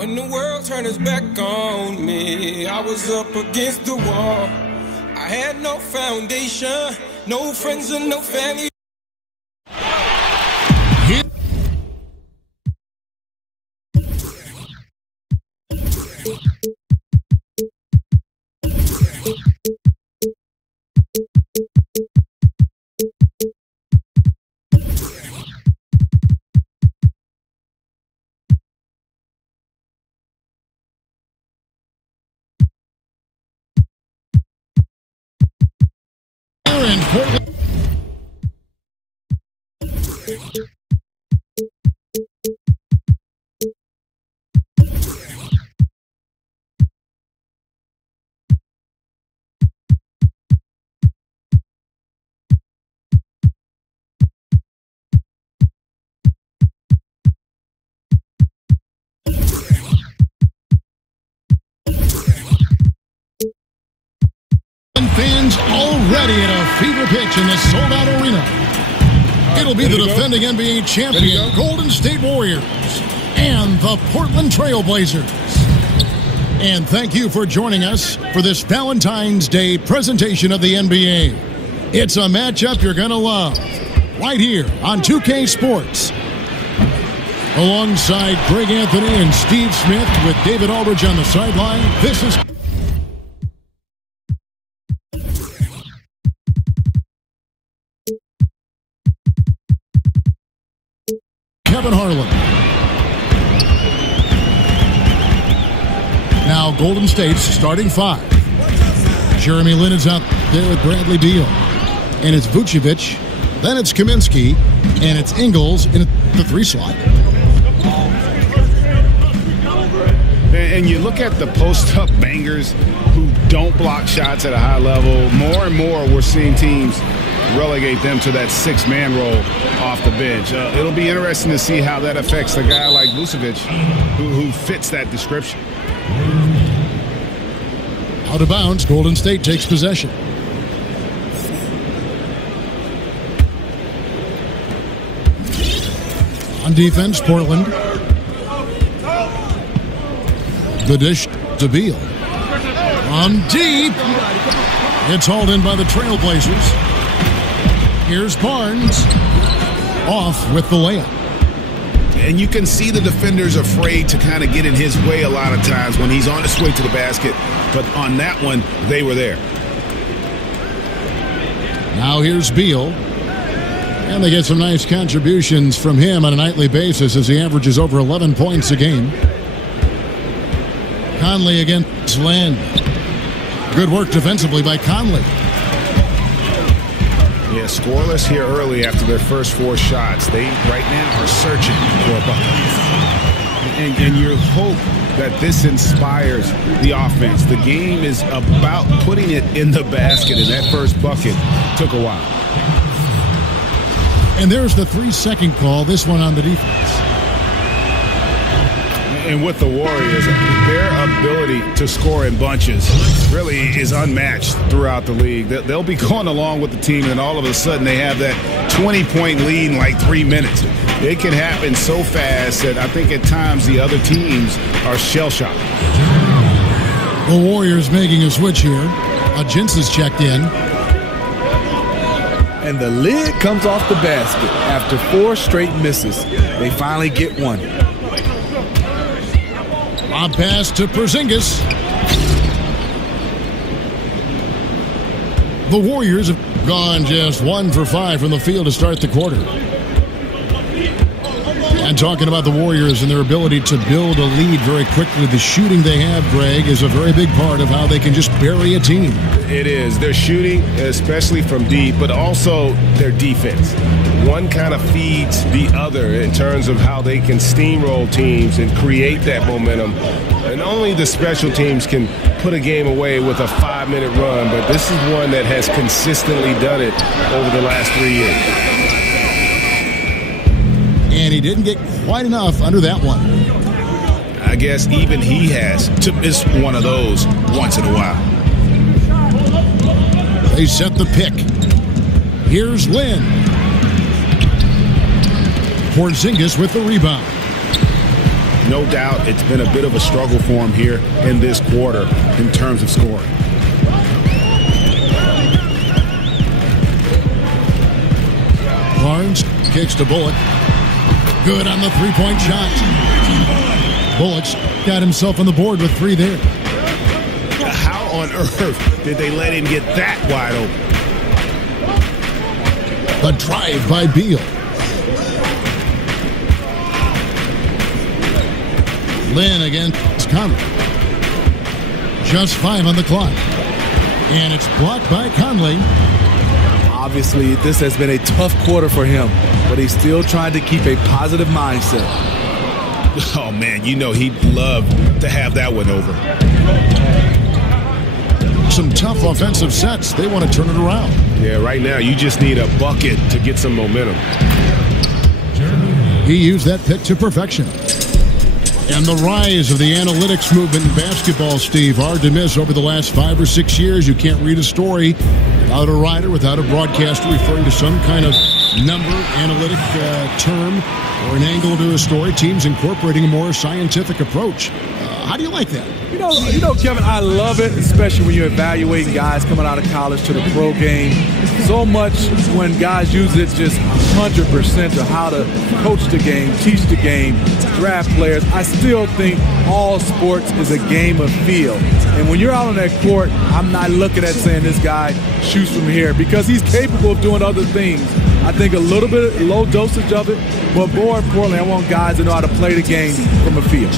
When the world turned its back on me, I was up against the wall. I had no foundation, no friends and no family. Fans already at a fever pitch in this sold-out arena. It'll be the defending NBA champion Golden State Warriors and the Portland Trail Blazers. And thank you for joining us for this Valentine's Day presentation of the NBA. It's a matchup you're going to love right here on 2K Sports. Alongside Greg Anthony and Steve Smith with David Aldridge on the sideline, this is Kevin Harlan. Now Golden State's starting five. Jeremy Lin is out there with Bradley Beal. And it's Vucevic. Then it's Kaminsky. And it's Ingles in the 3 slot. And you look at the post-up bangers who don't block shots at a high level. More and more we're seeing teams relegate them to that 6-man role off the bench. It'll be interesting to see how that affects a guy like Vucevic who fits that description. Out of bounds, Golden State takes possession. On defense, Portland. The dish to Beal. On deep. It's hauled in by the Trailblazers. Here's Barnes. Off with the layup. And you can see the defenders afraid to kind of get in his way a lot of times when he's on his way to the basket. But on that one, they were there. Now here's Beal. And they get some nice contributions from him on a nightly basis as he averages over 11 points a game. Conley against Len. Good work defensively by Conley. Yeah, scoreless here early after their first 4 shots. They right now are searching for a bucket. And you hope that this inspires the offense. The game is about putting it in the basket, and that first bucket took a while. And there's the 3-second call, this one on the defense. And with the Warriors, their ability to score in bunches really is unmatched throughout the league. They'll be going along with the team, and all of a sudden they have that 20-point lead in like 3 minutes. It can happen so fast that I think at times the other teams are shell-shocked. The Warriors making a switch here. Agins is checked in. And the lid comes off the basket after 4 straight misses. They finally get one. Lob pass to Porzingis. The Warriors have gone just 1 for 5 from the field to start the quarter. And talking about the Warriors and their ability to build a lead very quickly, the shooting they have, Greg, is a very big part of how they can just bury a team. It is. Their shooting, especially from deep, but also their defense. One kind of feeds the other in terms of how they can steamroll teams and create that momentum. And only the special teams can put a game away with a 5-minute run, but this is one that has consistently done it over the last 3 years. And he didn't get quite enough under that one. I guess even he has to miss one of those once in a while. They set the pick. Here's Lin. Porzingis with the rebound. no doubt it's been a bit of a struggle for him here in this quarter in terms of scoring. Barnes kicks to Bullock. Good on the three-point shot. Bullock's got himself on the board with 3 there. How on earth did they let him get that wide open? The drive by Beal. Lynn against Conley. Just 5 on the clock. And it's blocked by Conley. Obviously, this has been a tough quarter for him, but he's still trying to keep a positive mindset. Oh, man, you know he'd love to have that one over. Some tough offensive sets. They want to turn it around. Yeah, right now you just need a bucket to get some momentum. He used that pick to perfection. And the rise of the analytics movement in basketball, Steve, hard to miss over the last 5 or 6 years. You can't read a story without a writer, without a broadcaster referring to some kind of number, analytic term, or an angle to a story. Teams incorporating a more scientific approach. How do you like that? You know, Kevin, I love it, especially when you're evaluating guys coming out of college to the pro game. So much when guys use it just 100% to how to coach the game, teach the game, draft players. I still think all sports is a game of feel. And when you're out on that court, I'm not looking at saying this guy shoots from here because he's capable of doing other things. I think a little bit low dosage of it, but more importantly, I want guys to know how to play the game from a field.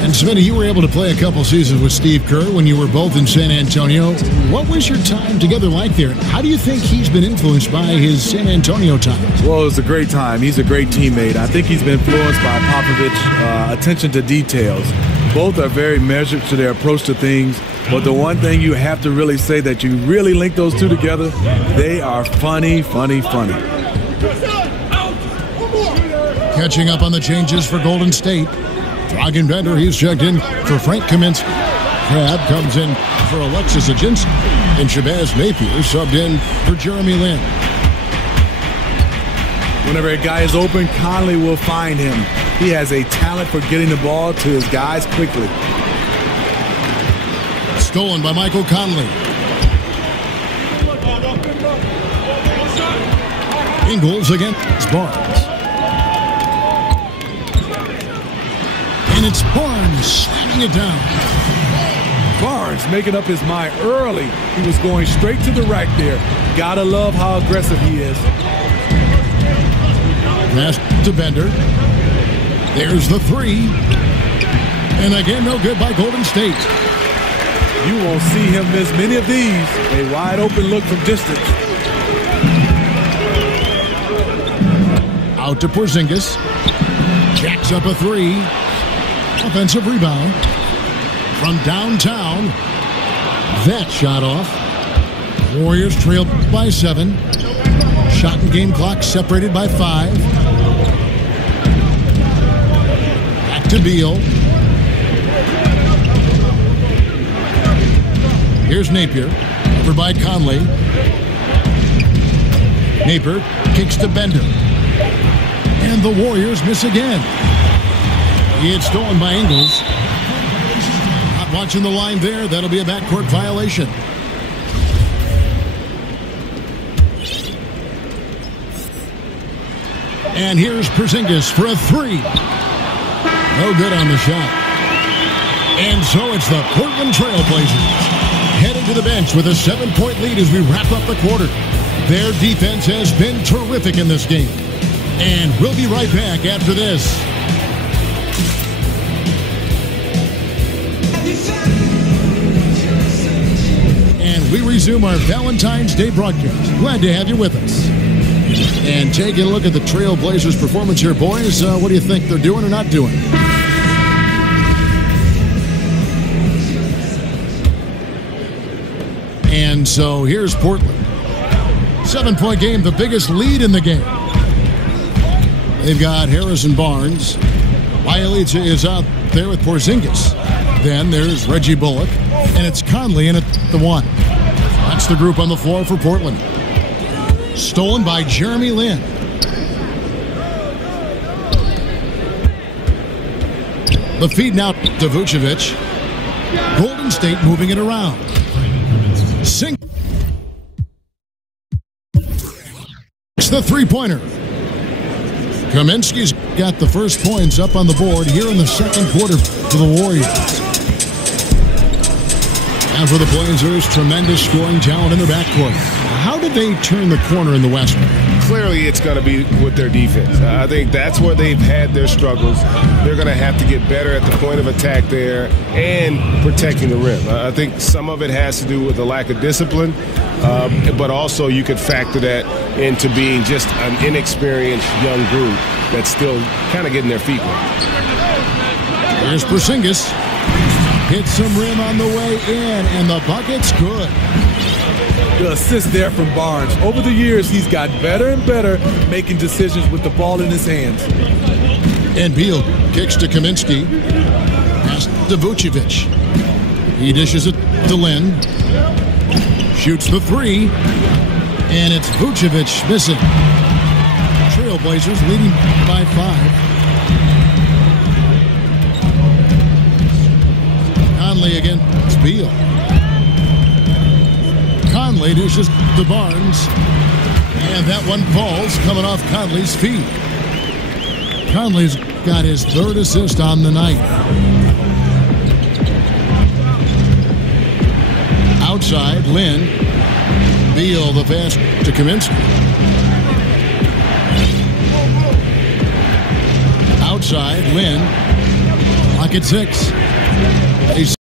And Smitty, you were able to play a couple seasons with Steve Kerr when you were both in San Antonio. What was your time together like there? How do you think he's been influenced by his San Antonio time? Well, it was a great time. He's a great teammate. I think he's been influenced by Popovich's attention to details. Both are very measured to their approach to things. But the one thing you have to really say that you really link those two together, they are funny. Catching up on the changes for Golden State. Dragan Bender, he's checked in for Frank Kaminsky. Crabbe comes in for Alexis Ajinski. And Shabazz Napier subbed in for Jeremy Lin. Whenever a guy is open, Conley will find him. He has a talent for getting the ball to his guys quickly. Stolen by Michael Conley. Ingles against Barnes. And it's Barnes slamming it down. Barnes making up his mind early. He was going straight to the rack there. Gotta love how aggressive he is. Pass to Bender. There's the 3. And again, no good by Golden State. You won't see him miss many of these. A wide open look from distance. Out to Porzingis. Jacks up a 3. Offensive rebound. From downtown. That shot off. Warriors trailed by 7. Shot and game clock separated by 5. Back to Beal. Here's Napier. Over by Conley. Napier kicks to Bender. And the Warriors miss again. It's stolen by Ingles. Not watching the line there. That'll be a backcourt violation. And here's Porzingis for a 3. No good on the shot. And so it's the Portland Trail Blazers heading to the bench with a 7-point lead as we wrap up the quarter. Their defense has been terrific in this game. And we'll be right back after this. And we resume our Valentine's Day broadcast. Glad to have you with us. And taking a look at the Trail Blazers performance here, boys. What do you think they're doing or not doing? And so here's Portland. 7-point game, the biggest lead in the game. They've got Harrison Barnes. Bialica is out there with Porzingis. Then there's Reggie Bullock. And it's Conley in at the 1. That's the group on the floor for Portland. Stolen by Jeremy Lin. The feed now to Vucevic. Golden State moving it around. Sink. It's the three-pointer. Kaminsky's got the first points up on the board here in the second quarter for the Warriors. And for the Blazers, tremendous scoring talent in their backcourt. How did they turn the corner in the West? Clearly, it's going to be with their defense. I think that's where they've had their struggles. They're going to have to get better at the point of attack there and protecting the rim. I think some of it has to do with the lack of discipline, but also you could factor that into being just an inexperienced young group that's still kind of getting their feet wet. Here's Porzingis. Hits some rim on the way in, and the bucket's good. The assist there from Barnes. Over the years, he's gotten better and better making decisions with the ball in his hands. And Beal kicks to Kaminsky. Pass to Vucevic. He dishes it to Lin. Shoots the three. And it's Vucevic missing. Trailblazers leading by 5. Conley against Beal. Conley dishes to Barnes. And that one falls coming off Conley's feet. Conley's got his third assist on the night. Outside, Lin. Beal the pass to Kaminsky. Outside, Lin. Clock at 6.